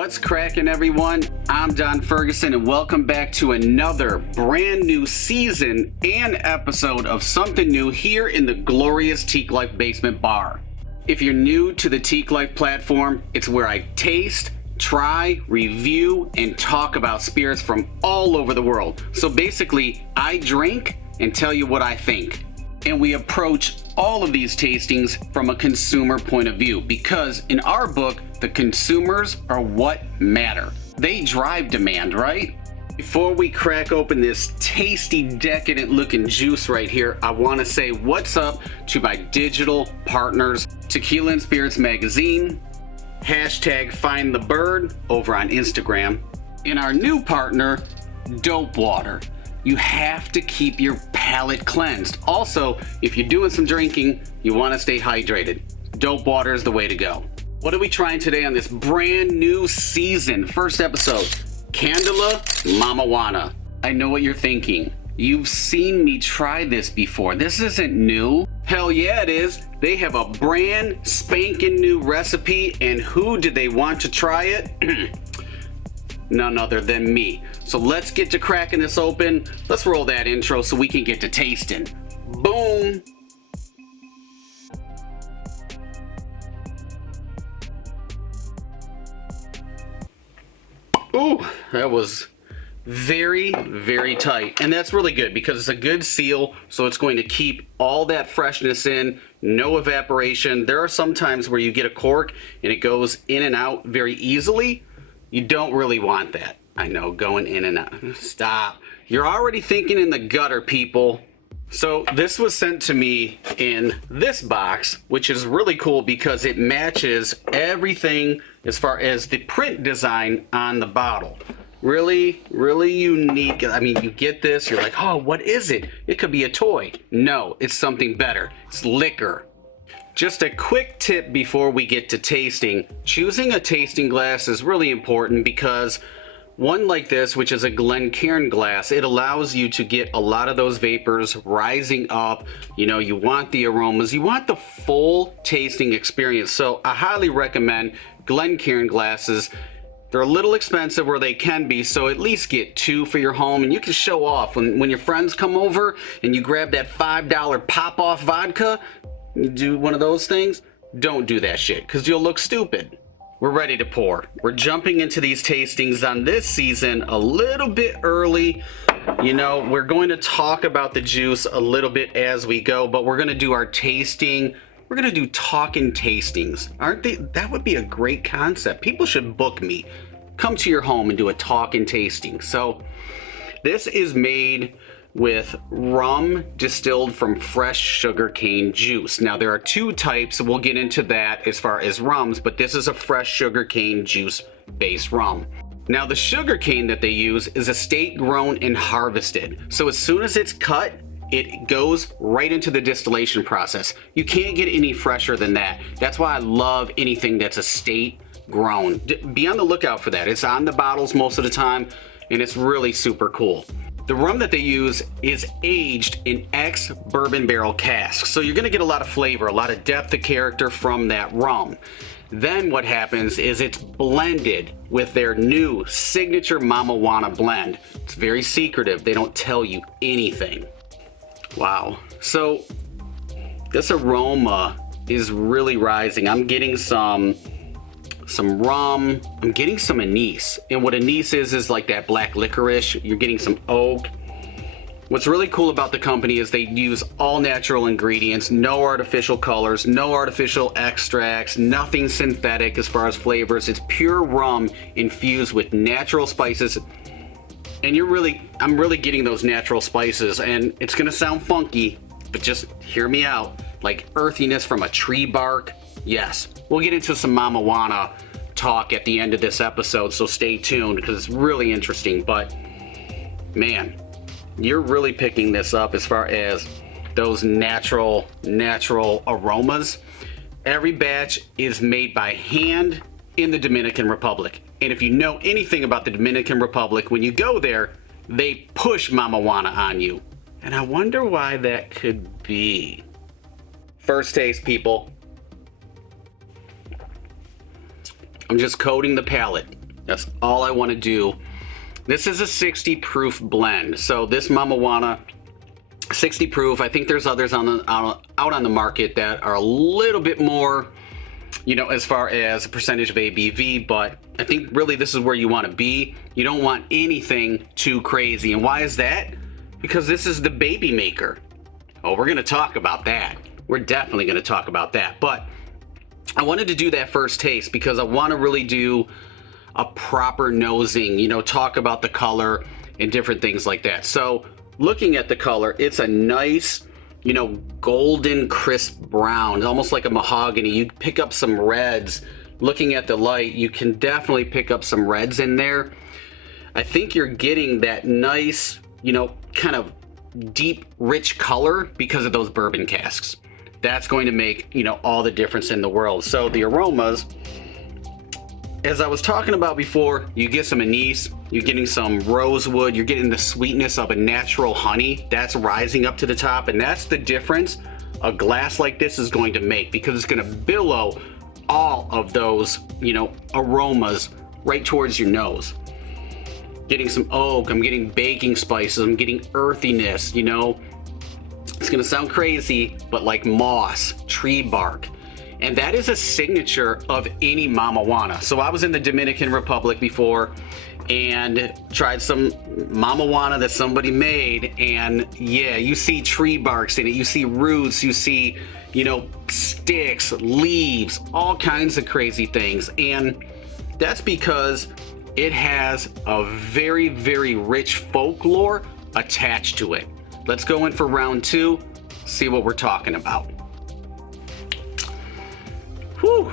What's cracking, everyone? I'm Don Ferguson, and welcome back to another brand new season and episode of Something New here in the glorious Teak Life Basement Bar. If you're new to the Teak Life platform, it's where I taste, try, review, and talk about spirits from all over the world. So basically, I drink and tell you what I think. And we approach all of these tastings from a consumer point of view because in our book, the consumers are what matter. They drive demand, right? Before we crack open this tasty, decadent looking juice right here, I want to say what's up to my digital partners, Tequila and Spirits Magazine, hashtag Find the Bird over on Instagram, and our new partner, Dope Water. You have to keep your palate cleansed. Also, if you're doing some drinking, you want to stay hydrated. Dope water is the way to go. What are we trying today on this brand new season? First episode, Candela Mama Juana. I know what you're thinking. You've seen me try this before. This isn't new. Hell yeah, it is. They have a brand spanking new recipe, and who did they want to try it? None other than me. So let's get to cracking this open. Let's roll that intro so we can get to tasting. Boom. Ooh, that was very, very tight. And that's really good because it's a good seal, so it's going to keep all that freshness in, no evaporation. There are some times where you get a cork and it goes in and out very easily. You don't really want that. I know, going in and out. Stop. You're already thinking in the gutter, people. So this was sent to me in this box, which is really cool because it matches everything as far as the print design on the bottle. Really, really unique. I mean, you get this, you're like, oh, what is it? It could be a toy. No, it's something better. It's liquor. Just a quick tip before we get to tasting. Choosing a tasting glass is really important because one like this, which is a Glencairn glass, it allows you to get a lot of those vapors rising up. You know, you want the aromas, you want the full tasting experience. So I highly recommend Glencairn glasses. They're a little expensive where they can be, so at least get two for your home and you can show off. When your friends come over and you grab that $5 pop-off vodka, you do one of those things, don't do that shit because you'll look stupid. We're ready to pour. We're jumping into these tastings on this season a little bit early. You know, we're going to talk about the juice a little bit as we go, but we're going to do our tasting. We're going to do talking tastings. Aren't they? That would be a great concept. People should book me. Come to your home and do a talking tasting. So this is made with rum distilled from fresh sugarcane juice. Now there are two types, we'll get into that as far as rums, but this is a fresh sugarcane juice based rum. Now the sugarcane that they use is estate grown and harvested. So as soon as it's cut, it goes right into the distillation process. You can't get any fresher than that. That's why I love anything that's estate grown. Be on the lookout for that. It's on the bottles most of the time and it's really super cool. The rum that they use is aged in ex-bourbon barrel casks. So you're gonna get a lot of flavor, a lot of depth of character from that rum. Then what happens is it's blended with their new signature Mama Juana blend. It's very secretive, they don't tell you anything. Wow, so this aroma is really rising. I'm getting some rum, I'm getting some anise, and what anise is like that black licorice. You're getting some oak. What's really cool about the company is they use all natural ingredients, no artificial colors, no artificial extracts, nothing synthetic as far as flavors. It's pure rum infused with natural spices, and I'm really getting those natural spices, and it's gonna sound funky, but just hear me out. Like earthiness from a tree bark. Yes, we'll get into some Mama Juana talk at the end of this episode, so stay tuned because it's really interesting. But man, you're really picking this up as far as those natural aromas. Every batch is made by hand in the Dominican Republic. And if you know anything about the Dominican Republic, when you go there, they push Mama Juana on you. And I wonder why that could be. First taste, people. I'm just coating the palate. That's all I want to do. This is a 60 proof blend. So this Mama Juana, 60 proof. I think there's others out on the market that are a little bit more, you know, as far as a percentage of ABV, but I think really this is where you want to be. You don't want anything too crazy. And why is that? Because this is the baby maker. Oh, we're going to talk about that. We're definitely going to talk about that. But I wanted to do that first taste because I want to really do a proper nosing, you know, talk about the color and different things like that. So looking at the color, it's a nice, you know, golden crisp brown, almost like a mahogany. You pick up some reds. Looking at the light, you can definitely pick up some reds in there. I think you're getting that nice, you know, kind of deep, rich color because of those bourbon casks. That's going to make, you know, all the difference in the world. So the aromas, as I was talking about before, you get some anise, you're getting some rosewood, you're getting the sweetness of a natural honey that's rising up to the top, and that's the difference a glass like this is going to make, because it's going to billow all of those, you know, aromas right towards your nose. Getting some oak, I'm getting baking spices, I'm getting earthiness, you know. It's going to sound crazy, but like moss, tree bark. And that is a signature of any Mama Juana. So I was in the Dominican Republic before and tried some Mama Juana that somebody made. And yeah, you see tree barks in it. You see roots, you see, you know, sticks, leaves, all kinds of crazy things. And that's because it has a very, very rich folklore attached to it. Let's go in for round two, see what we're talking about. Whew.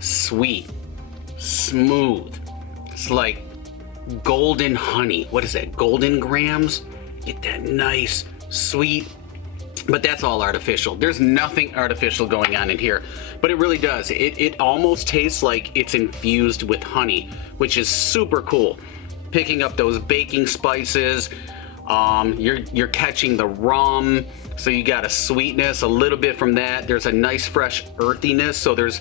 Sweet, smooth. It's like golden honey. What is that? Golden grams? Get that nice, sweet, but that's all artificial. There's nothing artificial going on in here, but it really does. It almost tastes like it's infused with honey, which is super cool. Picking up those baking spices, you're catching the rum, so you got a sweetness, a little bit from that. There's a nice fresh earthiness, so there's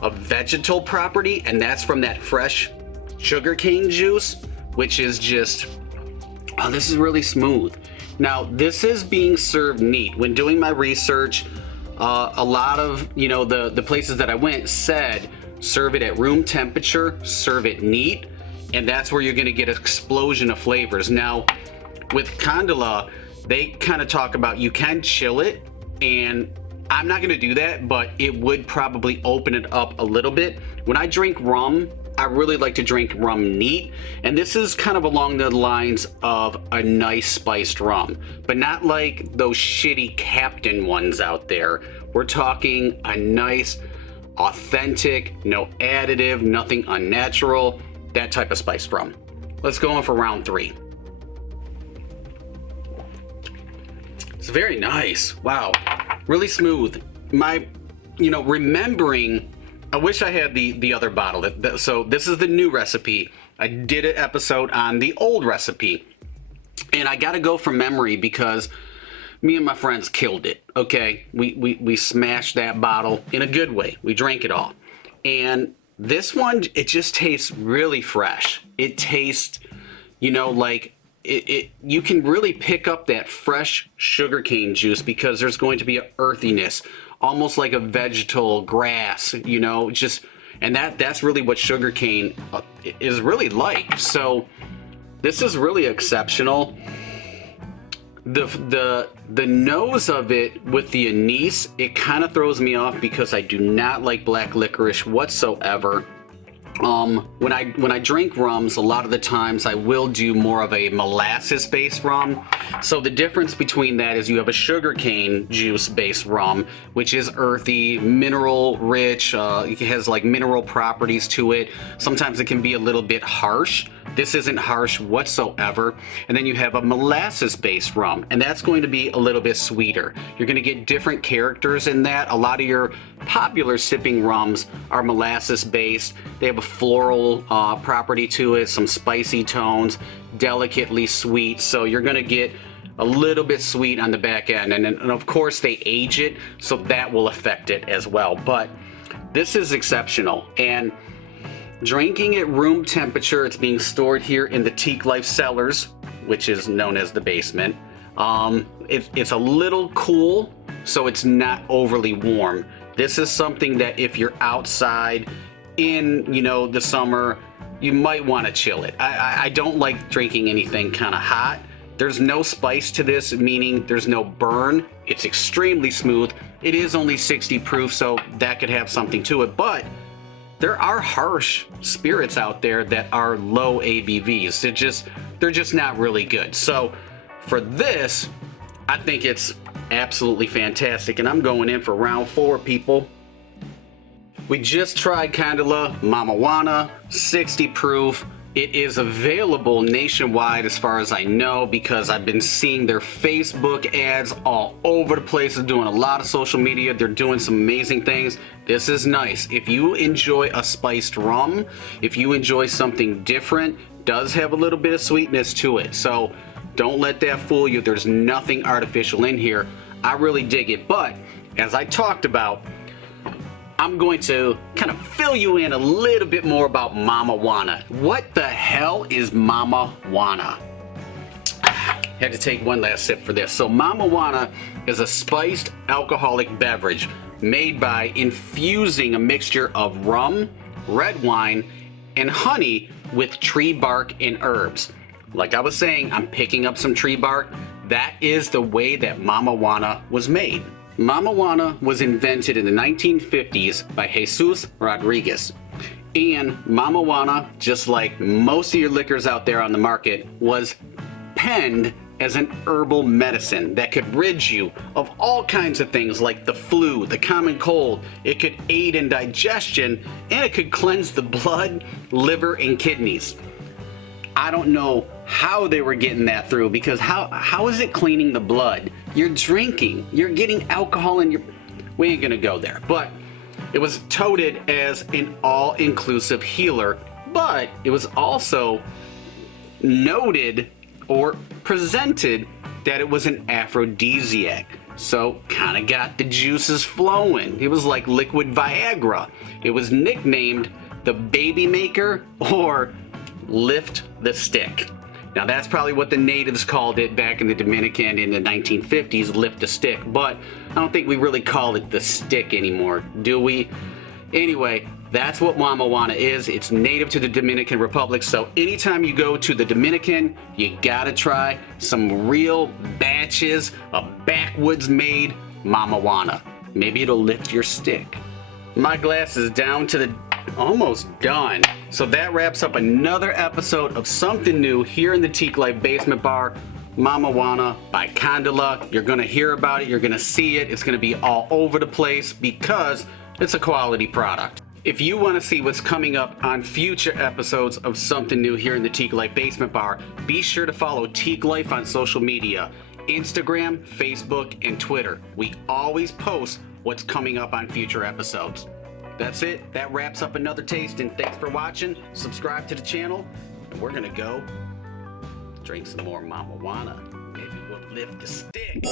a vegetal property, and that's from that fresh sugarcane juice, which is just, oh, this is really smooth. Now, this is being served neat. When doing my research, a lot of, you know, the places that I went said, serve it at room temperature, serve it neat, and that's where you're gonna get an explosion of flavors. Now, with Candela, they kind of talk about you can chill it, and I'm not gonna do that, but it would probably open it up a little bit. When I drink rum, I really like to drink rum neat, and this is kind of along the lines of a nice spiced rum, but not like those shitty Captain ones out there. We're talking a nice, authentic, no additive, nothing unnatural, that type of spiced rum. Let's go on for round three. It's very nice. Wow, really smooth. My, you know, remembering, I wish I had the other bottle. So this is the new recipe. I did an episode on the old recipe, and I got to go from memory because me and my friends killed it. Okay, we smashed that bottle in a good way. We drank it all, and this one, it just tastes really fresh. It tastes, you know, like you can really pick up that fresh sugarcane juice because there's going to be an earthiness, almost like a vegetal grass, you know, just, and that's really what sugarcane is really like. So this is really exceptional. The nose of it with the anise, it kind of throws me off because I do not like black licorice whatsoever. When I drink rums, a lot of the times I will do more of a molasses-based rum. So the difference between that is you have a sugarcane juice-based rum, which is earthy, mineral rich. It has like mineral properties to it. Sometimes it can be a little bit harsh. This isn't harsh whatsoever. And then you have a molasses-based rum, and that's going to be a little bit sweeter. You're going to get different characters in that. A lot of your popular sipping rums are molasses-based. They have a floral property to it, some spicy tones, delicately sweet. So you're going to get a little bit sweet on the back end. And of course, they age it, so that will affect it as well. But this is exceptional. And Drinking at room temperature, it's being stored here in the Teak Life cellars, which is known as the basement. It's a little cool, so it's not overly warm. This is something that if you're outside in, the summer, you might want to chill it. I don't like drinking anything kind of hot. There's no spice to this, meaning there's no burn. It's extremely smooth. It is only 60 proof, so that could have something to it, but there are harsh spirits out there that are low ABVs. They're just not really good. So for this, I think it's absolutely fantastic, and I'm going in for round 4, people. We just tried Candela Mama Juana, 60 proof. It is available nationwide as far as I know, because I've been seeing their Facebook ads all over the place. They're doing a lot of social media. They're doing some amazing things. This is nice. If you enjoy a spiced rum, if you enjoy something different, does have a little bit of sweetness to it. So don't let that fool you. There's nothing artificial in here. I really dig it. But as I talked about, I'm going to kind of fill you in a little bit more about Mama Juana. What the hell is Mama Juana? Had to take one last sip for this. So Mama Juana is a spiced alcoholic beverage made by infusing a mixture of rum, red wine, and honey with tree bark and herbs. Like I was saying, I'm picking up some tree bark. That is the way that Mama Juana was made. Mama Juana was invented in the 1950s by Jesus Rodriguez. And Mama Juana, just like most of your liquors out there on the market, was penned as an herbal medicine that could rid you of all kinds of things like the flu, the common cold. It could aid in digestion, and it could cleanse the blood, liver, and kidneys. I don't know how they were getting that through, because how is it cleaning the blood? You're drinking, you're getting alcohol in your... We ain't gonna go there. But it was touted as an all-inclusive healer, but it was also noted or presented that it was an aphrodisiac. So kind of got the juices flowing. It was like liquid Viagra. It was nicknamed the baby maker or lift the stick. Now that's probably what the natives called it back in the Dominican in the 1950s, lift a stick, but I don't think we really call it the stick anymore, do we? Anyway, that's what Mama Juana is. It's native to the Dominican Republic, so anytime you go to the Dominican, you gotta try some real batches of backwoods made Mama Juana. Maybe it'll lift your stick. My glass is down to the almost done. So that wraps up another episode of something new here in the Teak Life Basement Bar. Mama Juana by Candela. You're gonna hear about it, you're gonna see it, it's gonna be all over the place because it's a quality product. If you want to see what's coming up on future episodes of something new here in the Teak Life Basement Bar, be sure to follow Teak Life on social media, Instagram, Facebook, and Twitter. We always post what's coming up on future episodes. That's it. That wraps up another taste, and thanks for watching. Subscribe to the channel, and we're gonna go drink some more Mama Juana. Maybe we'll lift the stick.